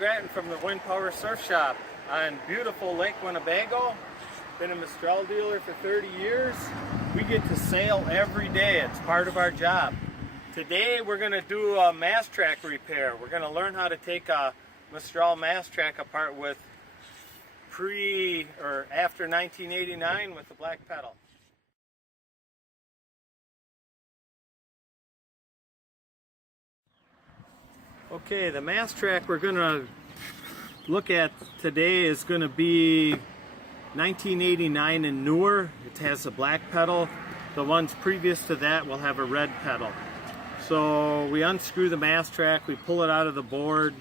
Grattan from the Wind Power Surf Shop on beautiful Lake Winnebago. Been a Mistral dealer for 30 years. We get to sail every day. It's part of our job. Today we're going to do a mast track repair. We're going to learn how to take a Mistral mast track apart with pre or after 1989 with the black pedal. Okay, the mast track we're going to look at today is going to be 1989 and newer. It has a black pedal. The ones previous to that will have a red pedal. So we unscrew the mast track, we pull it out of the board.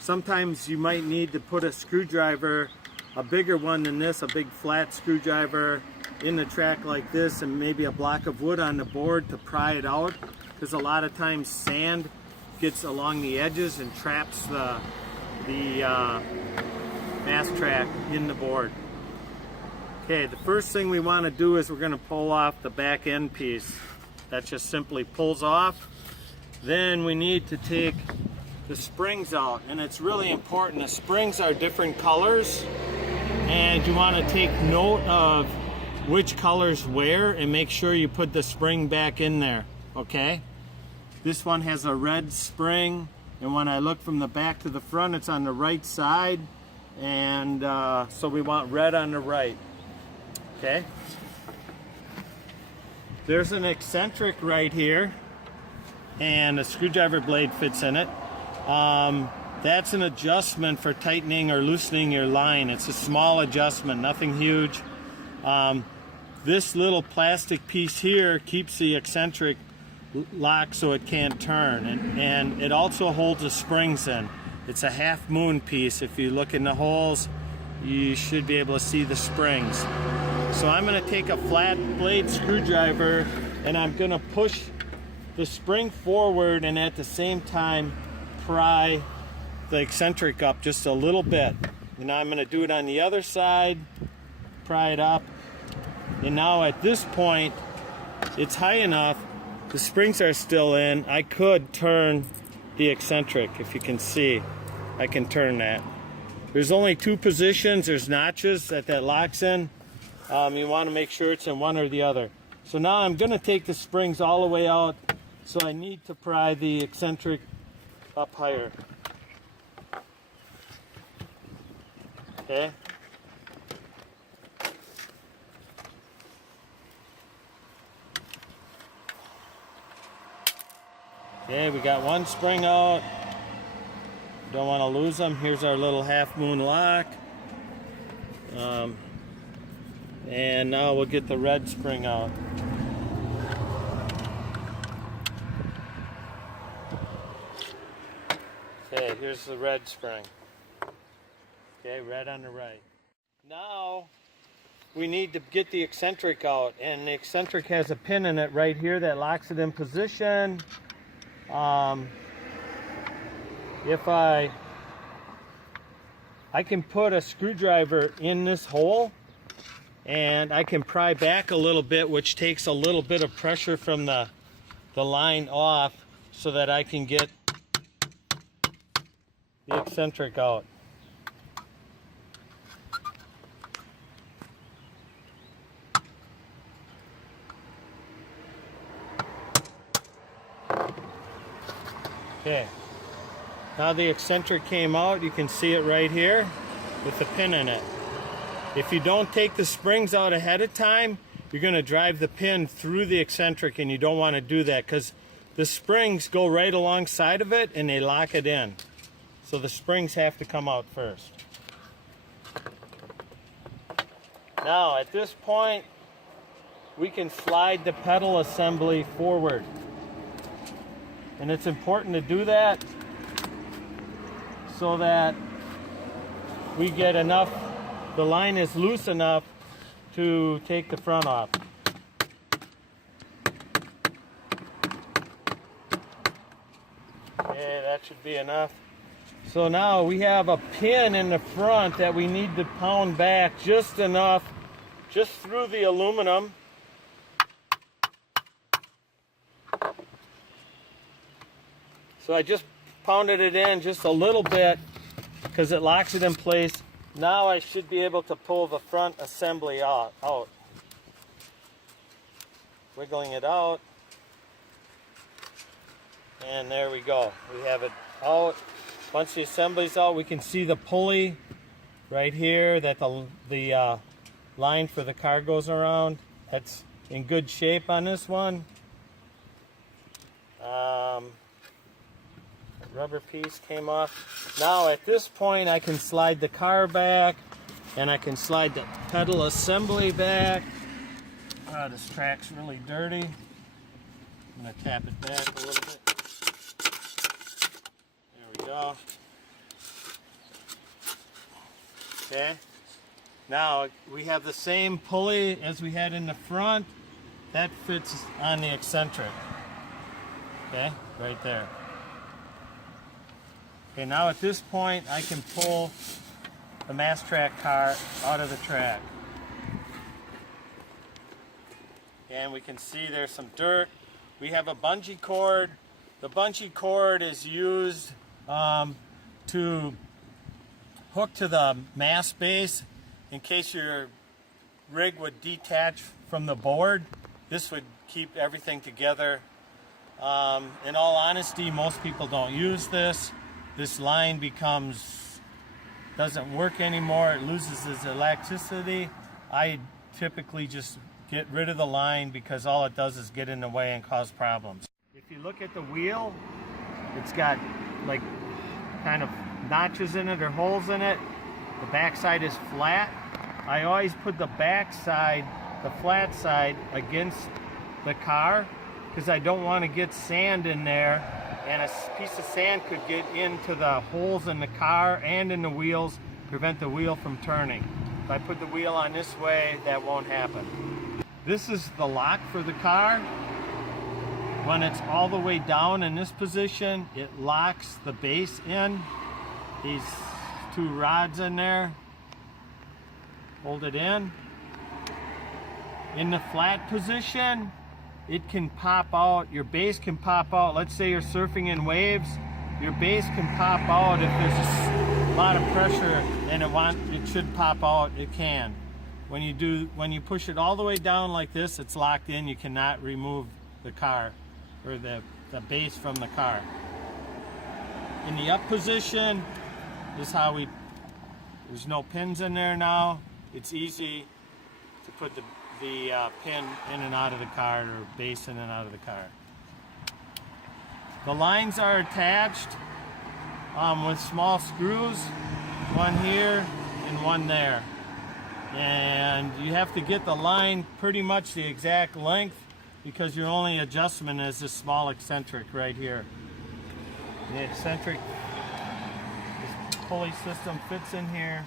Sometimes you might need to put a screwdriver, a bigger one than this, a big flat screwdriver in the track like this, and maybe a block of wood on the board to pry it out, because a lot of times sand gets along the edges and traps the mast track in the board. Okay, the first thing we want to do is we're going to pull off the back end piece. That just simply pulls off. Then we need to take the springs out, and it's really important. The springs are different colors, and you want to take note of which colors where and make sure you put the spring back in there, okay? This one has a red spring, and when I look from the back to the front, it's on the right side, and so we want red on the right, okay? There's an eccentric right here, and a screwdriver blade fits in it. That's an adjustment for tightening or loosening your line. It's a small adjustment, nothing huge. This little plastic piece here keeps the eccentric locked so it can't turn, and it also holds the springs in. It's a half moon piece. If you look in the holes, you should be able to see the springs. So I'm going to take a flat blade screwdriver and I'm going to push the spring forward and at the same time pry the eccentric up just a little bit. And now I'm going to do it on the other side, pry it up. And now at this point, it's high enough, the springs are still in. I could turn the eccentric, if you can see. I can turn that. There's only two positions. There's notches that locks in. You want to make sure it's in one or the other. So now I'm going to take the springs all the way out, so I need to pry the eccentric up higher. Okay. Okay, we got one spring out. Don't want to lose them. Here's our little half moon lock. And now we'll get the red spring out. Okay, here's the red spring. Okay, red on the right. Now we need to get the eccentric out, and the eccentric has a pin in it right here that locks it in position. If I can put a screwdriver in this hole, and I can pry back a little bit, which takes a little bit of pressure from the line off, so that I can get the eccentric out. Okay, now the eccentric came out. You can see it right here with the pin in it. If you don't take the springs out ahead of time, you're going to drive the pin through the eccentric, and you don't want to do that because the springs go right alongside of it and they lock it in. So the springs have to come out first. Now at this point, we can slide the pedal assembly forward. And it's important to do that so that we get enough, the line is loose enough to take the front off. Okay, that should be enough. So now we have a pin in the front that we need to pound back just enough, just through the aluminum. So I just pounded it in just a little bit because it locks it in place. Now I should be able to pull the front assembly out. Wiggling it out. And there we go. We have it out. Once the assembly's out, we can see the pulley right here that the line for the car goes around. That's in good shape on this one. Rubber piece came off. Now at this point I can slide the car back and I can slide the pedal assembly back. This track's really dirty. I'm going to tap it back a little bit. There we go. Okay. Now we have the same pulley as we had in the front. That fits on the eccentric. Okay, right there. Okay, now at this point I can pull the Mast track car out of the track. And we can see there's some dirt. We have a bungee cord. The bungee cord is used to hook to the mast base in case your rig would detach from the board. This would keep everything together. In all honesty, most people don't use this. This line doesn't work anymore. It loses its elasticity. I typically just get rid of the line because all it does is get in the way and cause problems. If you look at the wheel, it's got like kind of notches in it or holes in it. The back side is flat. I always put the back side, the flat side, against the car because I don't want to get sand in there, and a piece of sand could get into the holes in the car and in the wheels, prevent the wheel from turning. If I put the wheel on this way, that won't happen. This is the lock for the car. When it's all the way down in this position, it locks the base in. These two rods in there hold it in. In the flat position, it can pop out. Your base can pop out. Let's say you're surfing in waves. Your base can pop out if there's a lot of pressure and it should pop out. It can. When you push it all the way down like this, it's locked in. You cannot remove the car or the base from the car. In the up position, this is how there's no pins in there now. It's easy to put the pin in and out of the car, or base in and out of the car. The lines are attached with small screws, one here and one there. And you have to get the line pretty much the exact length because your only adjustment is this small eccentric right here. The eccentric, this pulley system fits in here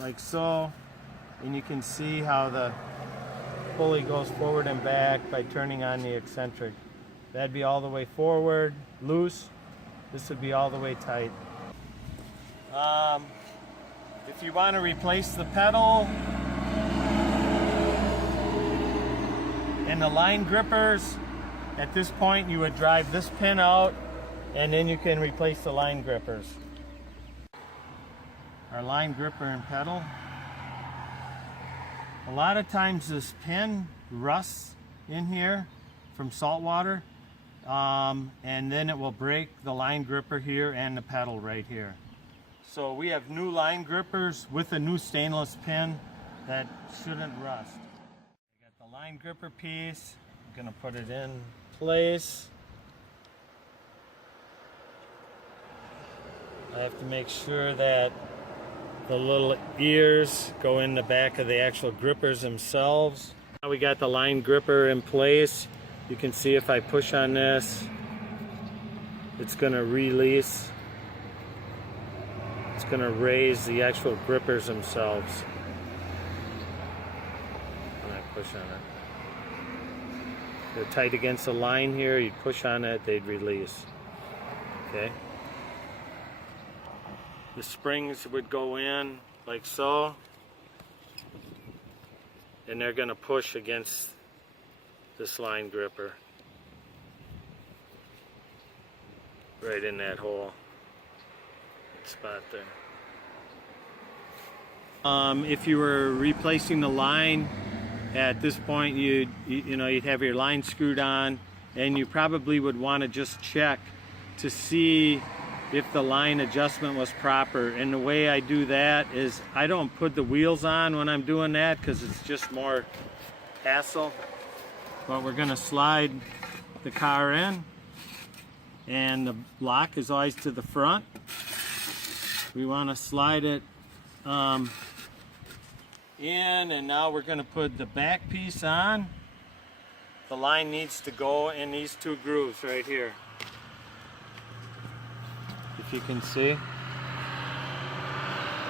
like so, and you can see how the pulley goes forward and back by turning on the eccentric. That'd be all the way forward, loose. This would be all the way tight. If you want to replace the pedal and the line grippers, at this point you would drive this pin out and then you can replace the line grippers. Our line gripper and pedal. A lot of times this pin rusts in here from salt water, and then it will break the line gripper here and the pedal right here. So we have new line grippers with a new stainless pin that shouldn't rust. I got the line gripper piece. I'm gonna put it in place. I have to make sure that the little ears go in the back of the actual grippers themselves. Now we got the line gripper in place. You can see if I push on this, it's gonna release. It's going to raise the actual grippers themselves when I push on it. They're tight against the line here. You push on it, they'd release. Okay. The springs would go in like so, and they're going to push against this line gripper. right in that hole spot there. If you were replacing the line at this point, you'd have your line screwed on, and you probably would want to just check to see if the line adjustment was proper. And the way I do that is I don't put the wheels on when I'm doing that because it's just more hassle. But we're going to slide the car in, and the lock is always to the front. We want to slide it in, and now we're going to put the back piece on. The line needs to go in these two grooves right here, if you can see.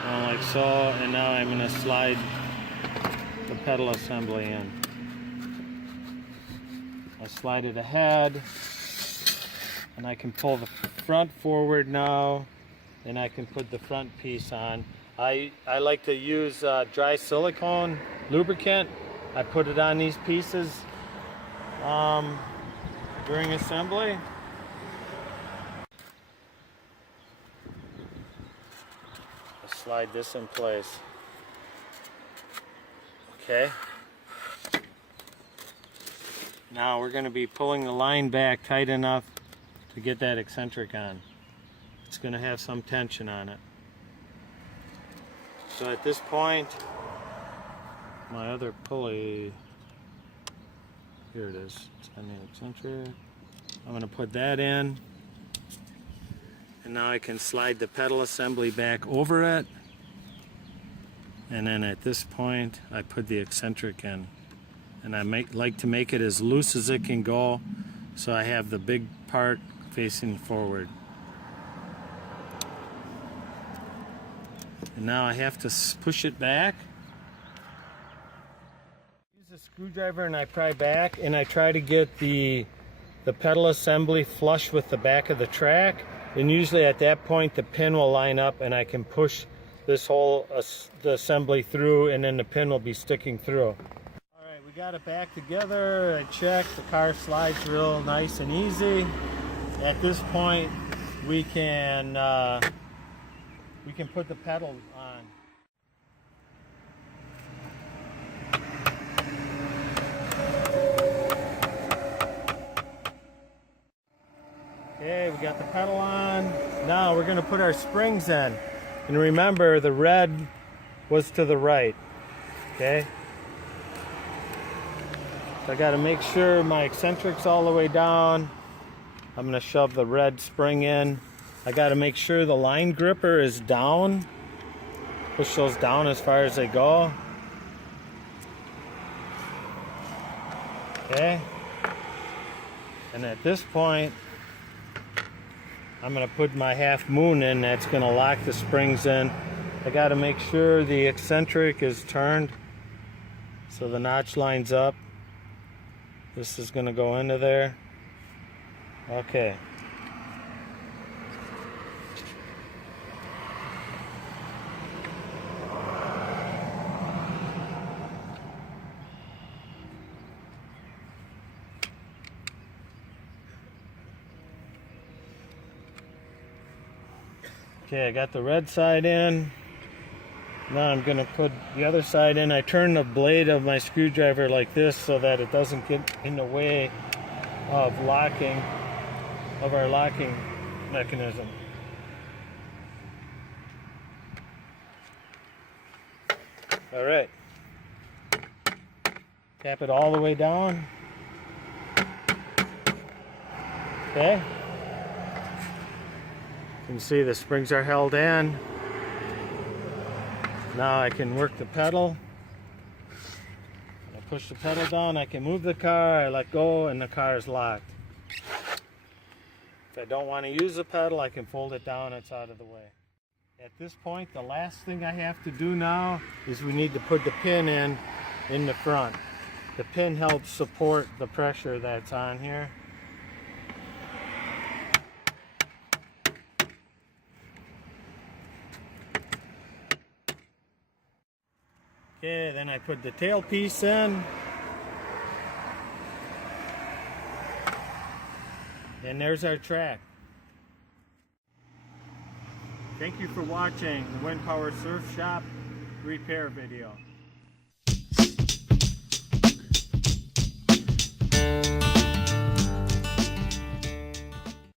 Like so, and now I'm going to slide the pedal assembly in. I slide it ahead, and I can pull the front forward now, and I can put the front piece on. I like to use dry silicone lubricant. I put it on these pieces during assembly. I'll slide this in place. Okay. Now we're going to be pulling the line back tight enough to get that eccentric on. It's going to have some tension on it. So at this point, my other pulley, here it is, it's on the eccentric. I'm going to put that in, and now I can slide the pedal assembly back over it, and then at this point I put the eccentric in, and I like to make it as loose as it can go so I have the big part facing forward. And now I have to push it back. Use a screwdriver and I pry back, and I try to get the pedal assembly flush with the back of the track, and usually at that point the pin will line up and I can push this whole the assembly through, and then the pin will be sticking through. Alright, we got it back together. I checked, the car slides real nice and easy. At this point we can put the pedal on. Okay, we got the pedal on. Now we're going to put our springs in. And remember, the red was to the right. Okay? So I got to make sure my eccentric's all the way down. I'm going to shove the red spring in. I got to make sure the line gripper is down. Push those down as far as they go. Okay. And at this point, I'm going to put my half moon in. That's going to lock the springs in. I got to make sure the eccentric is turned so the notch lines up. This is going to go into there. Okay. Okay, I got the red side in. Now I'm going to put the other side in. I turn the blade of my screwdriver like this so that it doesn't get in the way of our locking mechanism. All right. Tap it all the way down. Okay. You can see the springs are held in. Now I can work the pedal. I push the pedal down, I can move the car, I let go, and the car is locked. If I don't want to use the pedal, I can fold it down, it's out of the way. At this point, the last thing I have to do now is we need to put the pin in the front. The pin helps support the pressure that's on here. Okay, then I put the tail piece in. And there's our track. Thank you for watching the Wind Power Surf Shop repair video.